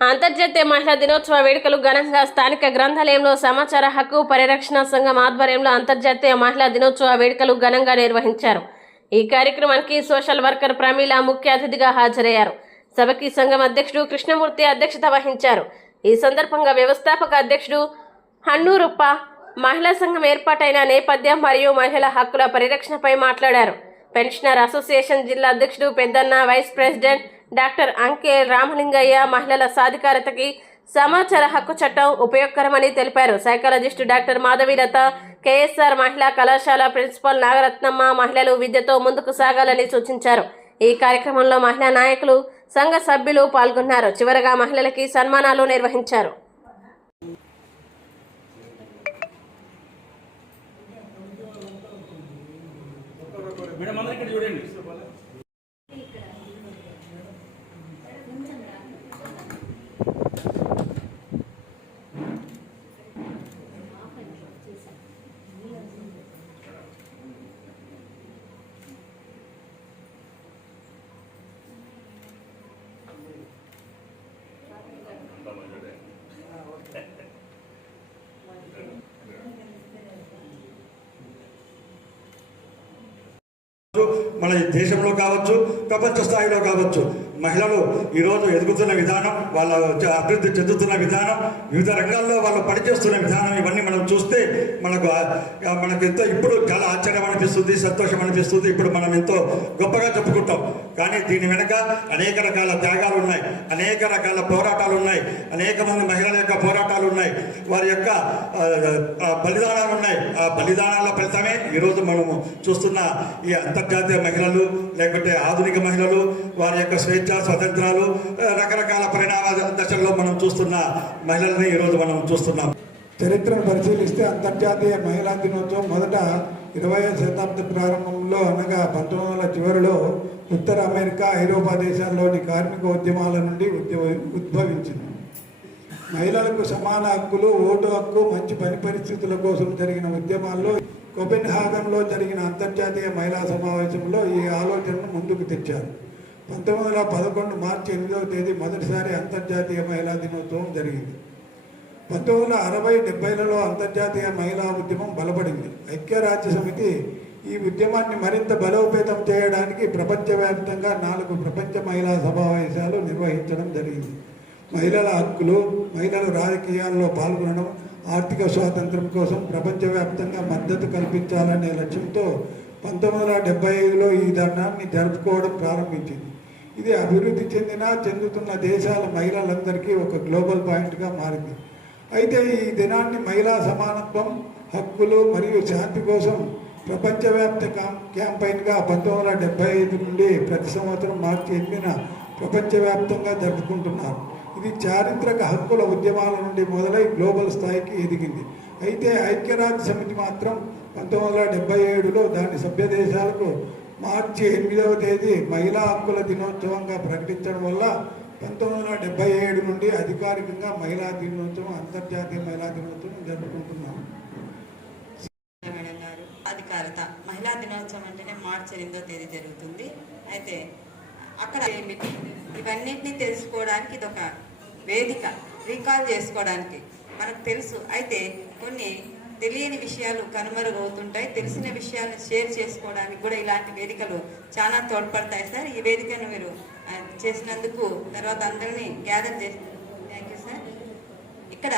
అంతర్జాతీయ మహిళా దినోత్సవ వేడుకలు ఘనంగా స్థానిక గ్రంథాలయంలో సమాచార హక్కు పరిరక్షణ సంఘం ఆధ్వర్యంలో అంతర్జాతీయ మహిళా దినోత్సవ వేడుకలు ఘనంగా నిర్వహించారు. ఈ కార్యక్రమానికి సోషల్ వర్కర్ ప్రమీల ముఖ్య అతిథిగా హాజరయ్యారు. సభకి సంఘం అధ్యక్షుడు కృష్ణమూర్తి అధ్యక్షత వహించారు. ఈ సందర్భంగా వ్యవస్థాపక అధ్యక్షుడు హన్నూరుప్ప మహిళా సంఘం ఏర్పాటైన నేపథ్యం మరియు మహిళల హక్కుల పరిరక్షణపై మాట్లాడారు. పెన్షనర్ అసోసియేషన్ జిల్లా అధ్యక్షుడు పెద్దన్న, వైస్ ప్రెసిడెంట్ డాక్టర్ అంకే రామలింగయ్య మహిళల సాధికారతకి సమాచార హక్కు చట్టం ఉపయోగకరమని తెలిపారు. సైకాలజిస్టు డాక్టర్ మాధవీలత, కేఎస్ఆర్ మహిళా కళాశాల ప్రిన్సిపల్ నాగరత్నమ్మ మహిళలు విద్యతో ముందుకు సాగాలని సూచించారు. ఈ కార్యక్రమంలో మహిళా నాయకులు, సంఘ సభ్యులు పాల్గొన్నారు. చివరగా మహిళలకి సన్మానాలు నిర్వహించారు. మన దేశంలో కావచ్చు, ప్రపంచ స్థాయిలో కావచ్చు, మహిళలు ఈరోజు ఎదుగుతున్న విధానం, వాళ్ళ అభివృద్ధి చెందుతున్న విధానం, వివిధ రంగాల్లో వాళ్ళు పనిచేస్తున్న విధానం, ఇవన్నీ మనం చూస్తే మనకు ఎంతో ఇప్పుడు చాలా ఆశ్చర్యం అనిపిస్తుంది, సంతోషం అనిపిస్తుంది. ఇప్పుడు మనం ఎంతో గొప్పగా చెప్పుకుంటాం. కానీ దీని వెనక అనేక రకాల త్యాగాలు ఉన్నాయి, అనేక రకాల పోరాటాలు ఉన్నాయి, అనేక మంది మహిళల యొక్క పోరాటాలు ఉన్నాయి, వారి యొక్క బలిదానాలు ఉన్నాయి. ఆ బలిదానాల ఫలితమే ఈరోజు మనము చూస్తున్న ఈ అంతర్జాతీయ మహిళలు, లేకుంటే ఆధునిక మహిళలు, వారి యొక్క స్వాతంత్రాలు, రకరకాల పరిణామ దశల్లో మనం చూస్తున్న మహిళల్ని ఈరోజు మనం చూస్తున్నాం. చరిత్రను పరిశీలిస్తే అంతర్జాతీయ మహిళా దినోత్సవం మొదట 20వ శతాబ్ద ప్రారంభంలో అనగా 1900 చివరిలో ఉత్తర అమెరికా, ఐరోపా దేశాల్లోని కార్మిక ఉద్యమాల నుండి ఉద్భవించింది. మహిళలకు సమాన హక్కులు, ఓటు హక్కు, మంచి పని పరిస్థితుల కోసం జరిగిన ఉద్యమాల్లో కోపెన్హాగన్లో జరిగిన అంతర్జాతీయ మహిళా సమావేశంలో ఈ ఆలోచనను ముందుకు తెచ్చారు. 1911 మార్చి 8వ తేదీ మొదటిసారి అంతర్జాతీయ మహిళా దినోత్సవం జరిగింది. 1960-70లలో అంతర్జాతీయ మహిళా ఉద్యమం బలపడింది. ఐక్యరాజ్య సమితి ఈ ఉద్యమాన్ని మరింత బలోపేతం చేయడానికి ప్రపంచవ్యాప్తంగా 4 ప్రపంచ మహిళా సమావేశాలు నిర్వహించడం జరిగింది. మహిళల హక్కులు, మహిళలు రాజకీయాల్లో పాల్గొనడం, ఆర్థిక స్వాతంత్రం కోసం ప్రపంచవ్యాప్తంగా మద్దతు కల్పించాలనే లక్ష్యంతో 1975లో ఈ దినాన్ని జరుపుకోవడం ప్రారంభించింది. ఇది అభివృద్ధి చెందుతున్న దేశాల మహిళలందరికీ ఒక గ్లోబల్ పాయింట్గా మారింది. అయితే ఈ దినాన్ని మహిళా సమానత్వం, హక్కులు మరియు శాంతి కోసం ప్రపంచవ్యాప్త క్యాంపెయిన్గా 1975 నుండి ప్రతి సంవత్సరం మార్చి 8న ప్రపంచవ్యాప్తంగా జరుపుకుంటున్నారు. ఇది చారిత్రక హక్కుల ఉద్యమాల నుండి మొదలై గ్లోబల్ స్థాయికి ఎదిగింది. అయితే ఐక్యరాజ్య సమితి మాత్రం 1977లో దాని సభ్య దేశాలకు మార్చి 8వ తేదీ మహిళా హక్కుల దినోత్సవంగా ప్రకటించడం వల్ల 1977 నుండి అధికారికంగా మహిళా దినోత్సవం, అంతర్జాతీయ మహిళా దినోత్సవం జరుపుకుంటున్నాం. అధికారత మహిళా దినోత్సవం అంటేనే మార్చి 8వ తేదీ జరుగుతుంది. అయితే అక్కడ ఇవన్నింటినీ తెలుసుకోవడానికి ఇది ఒక వేదిక, రీకాల్ చేసుకోవడానికి మనకు తెలుసు. అయితే కొన్ని తెలియని విషయాలు కనుమరుగవుతుంటాయి. తెలిసిన విషయాలను షేర్ చేసుకోవడానికి కూడా ఇలాంటి వేదికలు చాలా తోడ్పడతాయి సార్. ఈ వేదికను మీరు చేసినందుకు, తర్వాత అందరినీ గ్యాదర్ చేసి థ్యాంక్ యూ సార్. ఇక్కడ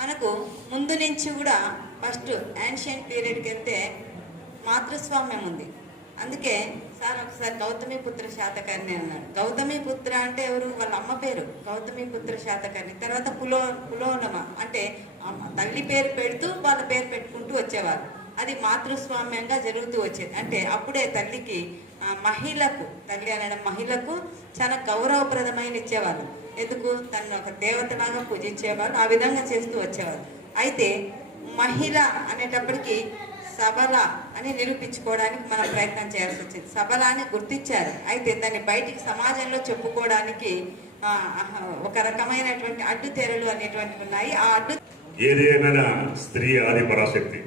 మనకు ముందు నుంచి కూడా ఫస్ట్ యాన్షియంట్ పీరియడ్కి వెళ్తే మాతృస్వామ్యం ఉంది. అందుకే సార్ ఒకసారి గౌతమిపుత్ర శాతకర్ణి అన్నాడు. గౌతమిపుత్ర అంటే ఎవరు? వాళ్ళ అమ్మ పేరు గౌతమిపుత్ర శాతకర్ణి. తర్వాత పులోనమ అంటే తల్లి పేరు పెడుతూ వాళ్ళ పేరు పెట్టుకుంటూ వచ్చేవారు. అది మాతృస్వామ్యంగా జరుగుతూ వచ్చేది. అంటే అప్పుడే తల్లికి మహిళకు, తల్లి అనడం మహిళకు చాలా గౌరవప్రదమైన ఇచ్చేవారు. ఎందుకు? తను ఒక దేవతలాగా పూజించేవారు. ఆ విధంగా చేస్తూ వచ్చేవారు. అయితే మహిళ అనేటప్పటికీ సబల అని నిరూపించుకోవడానికి మనం ప్రయత్నం చేయాల్సి వచ్చింది. సబల అని గుర్తించారు. అయితే దాన్ని బయటికి సమాజంలో చెప్పుకోవడానికి ఒక రకమైనటువంటి అడ్డుతెరలు అనేటువంటివి ఉన్నాయి. ఆ అడ్డు ఏది ఏమైనా స్త్రీ ఆది పరాశక్తి.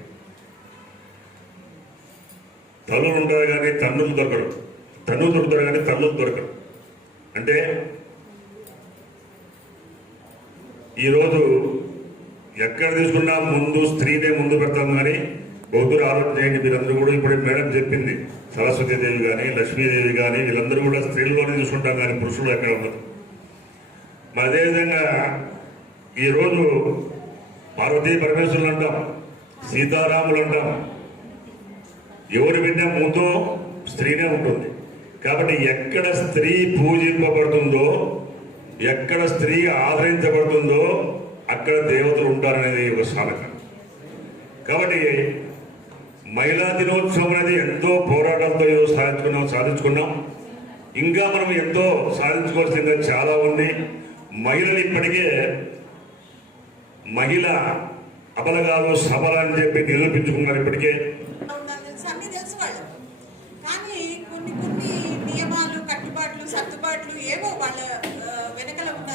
తల్లులు ఉంటారు కానీ తన్నులు దొరకడు, తన్నులు దొరుకుతారు కానీ తల్లులు దొరకడు. అంటే ఈరోజు ఎక్కడ తీసుకున్నా ముందు స్త్రీనే ముందు పెడతాం కానీ బౌద్ధులు ఆలోచన చేయండి. మీరందరూ కూడా ఇప్పుడు మేడం చెప్పింది, సరస్వతీదేవి కానీ లక్ష్మీదేవి కానీ వీళ్ళందరూ కూడా స్త్రీలలోనే చూసుకుంటాం కానీ పురుషులు ఎక్కడ ఉండదు. మరి అదేవిధంగా ఈరోజు పార్వతీ పరమేశ్వరులు అంటాం, సీతారాములు అంటాం. ఎవరి బిడ్డ ముందు స్త్రీనే ఉంటుంది. కాబట్టి ఎక్కడ స్త్రీ పూజింపబడుతుందో, ఎక్కడ స్త్రీ ఆదరించబడుతుందో అక్కడ దేవతలు ఉంటారనేది ఒక సాధక. కాబట్టి మహిళా దినోత్సవం అనేది ఎంతో పోరాటాలతో ఏదో సాధించుకున్నాం. ఇంకా మనం ఎంతో సాధించుకోవాల్సిందిగా చాలా ఉంది. మహిళలు ఇప్పటికే మహిళ అబల కాదు సబల అని చెప్పి నిరూపించుకున్నారు. ఇప్పటికే అన్ని తెలుసు వాళ్ళు, కానీ కొన్ని నియమాలు, కట్టుబాట్లు, సర్దుబాట్లు ఏవో వాళ్ళ వెనకల ఉన్న.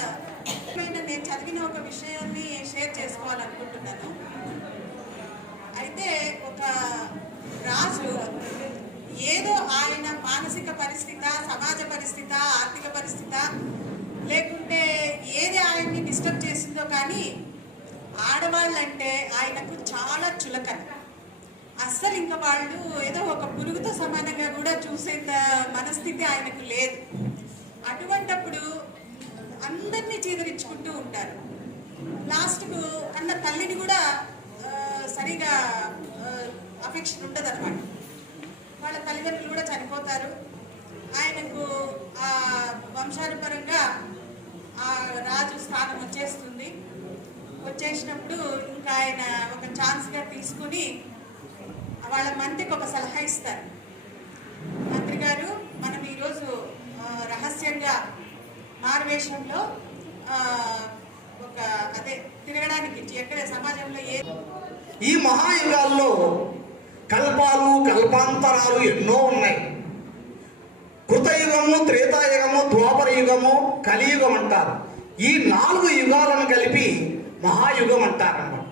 నేను చదివిన ఒక విషయాన్ని షేర్ చేసుకోవాలనుకుంటున్నాను. అయితే ఒక రాజు ఏదో ఆయన మానసిక పరిస్థితి, సమాజ పరిస్థితి, ఆర్థిక పరిస్థితి లేకుంటే ఏది ఆయన్ని డిస్టర్బ్ చేసిందో కానీ ఆడవాళ్ళంటే ఆయనకు చాలా చులకన. అస్సలు ఇంకా వాళ్ళు ఏదో ఒక పురుగుతో సమానంగా కూడా చూసేంత మనస్థితి ఆయనకు లేదు. అటువంటప్పుడు అందరినీ చీదరించుకుంటూ ఉంటారు. లాస్ట్కు అన్న తల్లిని కూడా సరిగా అఫెక్షన్ ఉండదు అనమాట. వాళ్ళ తల్లిదండ్రులు కూడా చనిపోతారు. ఆయనకు ఆ వంశానుపరంగా ఆ రాజు స్థానం వచ్చేసినప్పుడు ఇంకా ఆయన ఒక ఛాన్స్గా తీసుకుని వాళ్ళ మంత్రికి ఒక సలహా ఇస్తారు. మంత్రి గారు, మనం ఈరోజు రహస్యంగా మారువేషంలో ఒక తిరగడానికి ఎక్కడ సమాజంలో ఈ మహాయుగాల్లో కల్పాలు కల్పాంతరాలు ఎన్నో ఉన్నాయి. కృతయుగము, త్రేతాయుగము, ద్వాపర యుగము, కలియుగం అంటారు. ఈ 4 యుగాలను కలిపి మహాయుగం అంటారన్నమాట.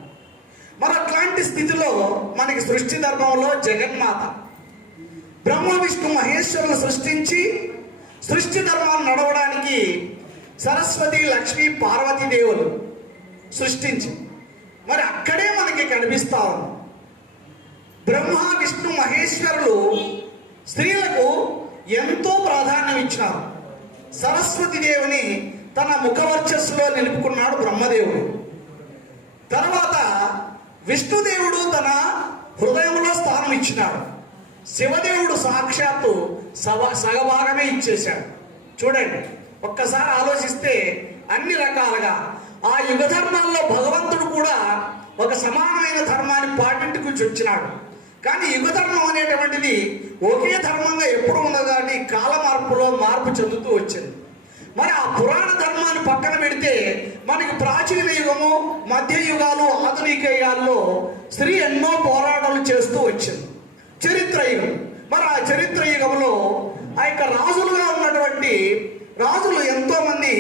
మరి అట్లాంటి స్థితిలో మనకి సృష్టి ధర్మంలో జగన్మాత బ్రహ్మ విష్ణు మహేశ్వరులు సృష్టించి సృష్టి ధర్మాన్ని నడవడానికి సరస్వతి లక్ష్మీ పార్వతీ దేవులు సృష్టించి మరి అక్కడే మనకి కనిపిస్తా ఉంది. బ్రహ్మ విష్ణు మహేశ్వరులు స్త్రీలకు ఎంతో ప్రాధాన్యం ఇచ్చినారు. సరస్వతి దేవుని తన ముఖవర్చస్సులో నిలుపుకున్నాడు బ్రహ్మదేవుడు. తర్వాత విష్ణుదేవుడు తన హృదయంలో స్థానం ఇచ్చినాడు. శివదేవుడు సాక్షాత్తు సగభాగమే ఇచ్చేశాడు. చూడండి, ఒక్కసారి ఆలోచిస్తే అన్ని రకాలుగా ఆ యుగ ధర్మాల్లో భగవంతుడు కూడా ఒక సమానమైన ధర్మాన్ని పాటించుకు వచ్చినాడు. కానీ యుగ ధర్మం అనేటువంటిది ఒకే ధర్మంగా ఎప్పుడు ఉండదు, కానీ కాల మార్పులో మార్పు చెందుతూ వచ్చింది. మరి ఆ పురాణ ధర్మాన్ని పక్కన పెడితే మనకి ప్రాచీన యుగము, మధ్య యుగాలు, ఆధునిక యుగాల్లో స్త్రీ ఎన్నో పోరాటాలు చేస్తూ వచ్చింది. చరిత్ర యుగం, మరి ఆ చరిత్ర యుగంలో ఆ యొక్క రాజులుగా ఉన్నటువంటి రాజులు ఎంతో మంది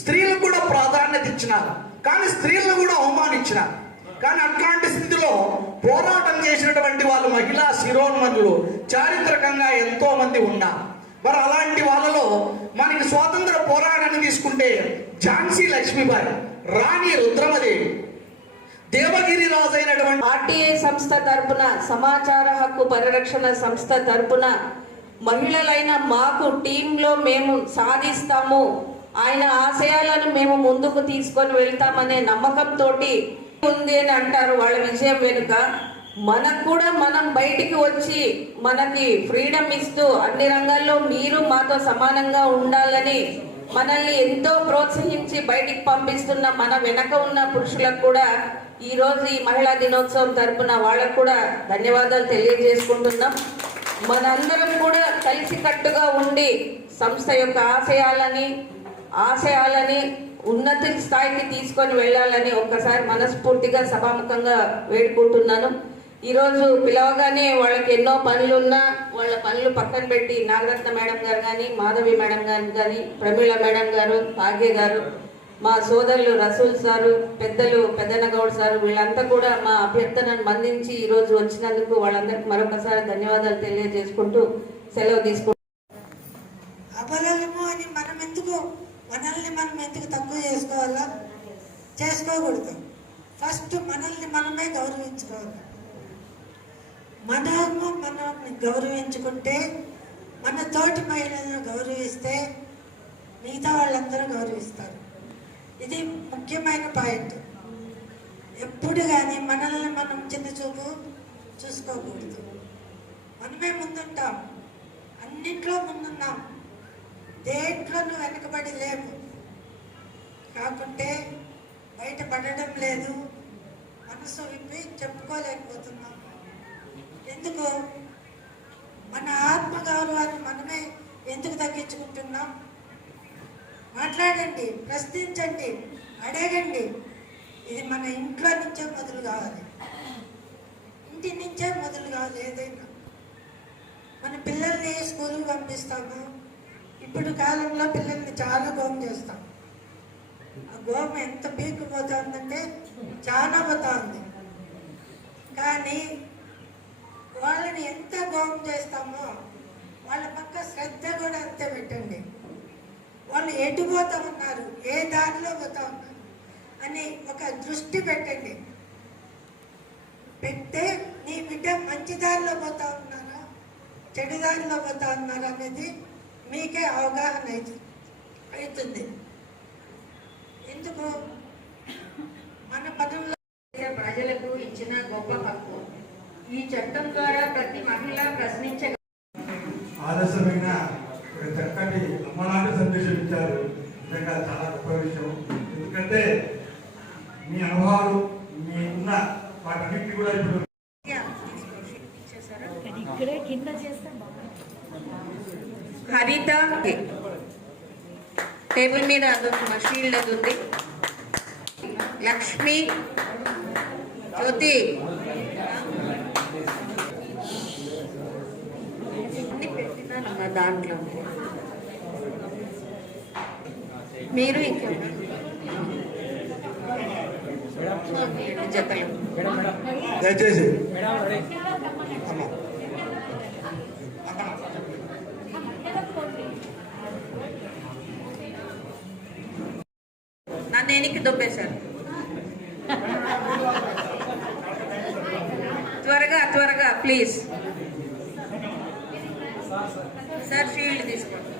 స్త్రీలకు కూడా ప్రాధాన్యత ఇచ్చినారు, కానీ స్త్రీలను కూడా అవమానించినారు. కానీ అట్లాంటి స్థితిలో పోరాటం చేసినటువంటి వాళ్ళు మహిళా శిరోన్మణులు చారిత్రకంగా ఎంతో మంది ఉన్నారు. మరి అలాంటి వాళ్ళలో మనకి స్వాతంత్ర పోరాటాన్ని తీసుకుంటే ఝాన్సీ లక్ష్మీబాయి, రాణి రుద్రమదేవి, దేవగిరి రాజు అయినటువంటి ఆర్టీఐ సంస్థ తరపున, సమాచార హక్కు పరిరక్షణ సంస్థ తరపున మహిళలైన మాకు టీంలో మేము సాధిస్తాము, ఆయన ఆశయాలను మేము ముందుకు తీసుకొని వెళ్తామనే నమ్మకంతో ఉంది అని అంటారు. వాళ్ళ విజయం వెనుక మనకు కూడా మనం బయటికి వచ్చి మనకి ఫ్రీడమ్ ఇస్తూ అన్ని రంగాల్లో మీరు మాతో సమానంగా ఉండాలని మనల్ని ఎంతో ప్రోత్సహించి బయటికి పంపిస్తున్న మన వెనక ఉన్న పురుషులకు కూడా ఈరోజు ఈ మహిళా దినోత్సవం తరపున వాళ్ళకు కూడా ధన్యవాదాలు తెలియజేసుకుంటున్నాం. మనందరం కూడా కలిసికట్టుగా ఉండి సంస్థ యొక్క ఆశయాలని ఉన్నత స్థాయికి తీసుకొని వెళ్ళాలని ఒక్కసారి మనస్ఫూర్తిగా సభాముఖంగా వేడుకుంటున్నాను. ఈరోజు పిలవగానే వాళ్ళకి ఎన్నో పనులున్నా వాళ్ళ పనులు పక్కన పెట్టి నాగరత్న మేడం గారు కానీ, మాధవి మేడం గారు కానీ, ప్రమీళ మేడం గారు, భాగ్య గారు, మా సోదరులు రసూల్ సారు, పెద్దలు పెద్దన్న గౌడ్ సారు, వీళ్ళంతా కూడా మా అభ్యర్థనను మన్నించి ఈరోజు వచ్చినందుకు వాళ్ళందరికీ మరొకసారి ధన్యవాదాలు తెలియజేసుకుంటూ సెలవు తీసుకుంటాం. అబలము అని మనల్ని మనం ఎందుకు తక్కువ చేసుకోవాలా? చేసుకోకూడదు. ఫస్ట్ మనల్ని మనమే గౌరవించుకోవాలి. మనము మనల్ని గౌరవించుకుంటే, మన తోటి మహిళలను గౌరవిస్తే మిగతా వాళ్ళందరూ గౌరవిస్తారు. ఇది ముఖ్యమైన పాయింట్. ఎప్పుడు కానీ మనల్ని మనం చిన్న చూపు చూసుకోకూడదు. మనమే ముందుంటాం, అన్నింట్లో ముందున్నాం, దేంట్లోనూ వెనకబడి లేము. కాకుంటే బయటపడడం లేదు, మనసు విప్పి చెప్పుకోలేకపోతున్నాం. ఎందుకు? మన ఆత్మగౌరవాన్ని మనమే ఎందుకు తగ్గించుకుంటున్నాం? మాట్లాడండి, ప్రశ్నించండి, అడగండి. ఇది మన ఇంట్లో నుంచే మొదలు కావాలి, ఇంటి నుంచే మొదలు కావాలి. ఏదైనా మన పిల్లల్ని స్కూల్కి పంపిస్తాము. ఇప్పుడు కాలంలో పిల్లల్ని చాలా గోము చేస్తాం. ఆ గోము ఎంత పీక్కుపోతుందంటే చాలా పోతుంది. కానీ వాళ్ళని ఎంత గోము చేస్తామో వాళ్ళ పక్క శ్రద్ధ కూడా అంతే పెట్టండి. వాళ్ళు ఎటు పోతా ఉన్నారు, ఏ దారిలో పోతా ఉన్నారు అని ఒక దృష్టి పెట్టండి. పెడితే నీ బిడ్డ మంచి దారిలో పోతా ఉన్నారా, చెడు దారిలో పోతా ఉన్నారా అనేది మీకే అవగాహన అవుతుంది. ఎందుకు? మన పనుల్లో ప్రజలకు ఇచ్చిన గొప్ప హక్కు. ఈ చట్టం ద్వారా ప్రతి మహిళ ప్రశ్నించ ఆదర్శమైన ఒక చక్కటి అమ్మనాటి సందేశం ఇచ్చారు. నిజంగా చాలా గొప్ప విషయం. ఎందుకంటే మీ అనుభవాలు, మీ ఉన్న వాటన్నిటి కూడా ఇప్పుడు హరిత టేబుల్ మీద అదొక షీల్డ్ అది ఉంది. లక్ష్మి, జ్యోతి అన్ని పెట్టినానమ్మా దాంట్లో. మీరు ఇంకా జతలు దయచేసి నన్ను ఎనికి దొబ్బేశారు. త్వరగా త్వరగా ప్లీజ్ సార్, ఫీల్డ్ తీసుకోండి.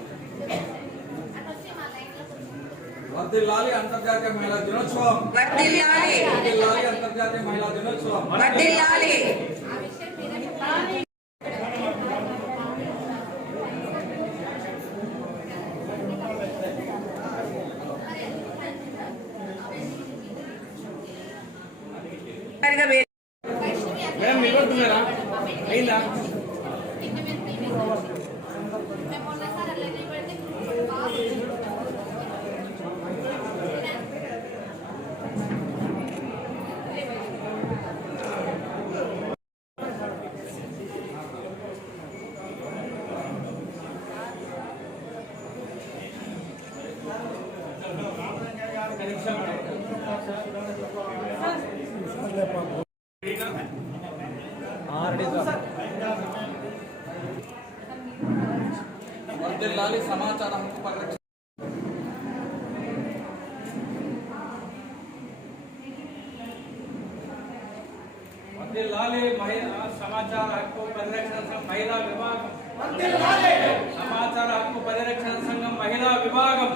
వర్ధిల్లాలి అంతర్జాతీయ మహిళా దినోత్సవం. వర్ధిల్లాలి. వర్ధిల్లాలి అంతర్జాతీయ మహిళా దినోత్సవం. వర్ధిల్లాలి. మేడం నిలబడుతున్నారా? అయిందా? వర్ధిల్లాలి సమాచార హక్కు పరిరక్షణ. వర్ధిల్లాలి సమాచార హక్కు పరిరక్షణ సంఘం మహిళా విభాగం. సమాచార హక్కు పరిరక్షణ సంఘం మహిళా విభాగం.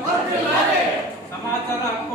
సమాచార హక్కు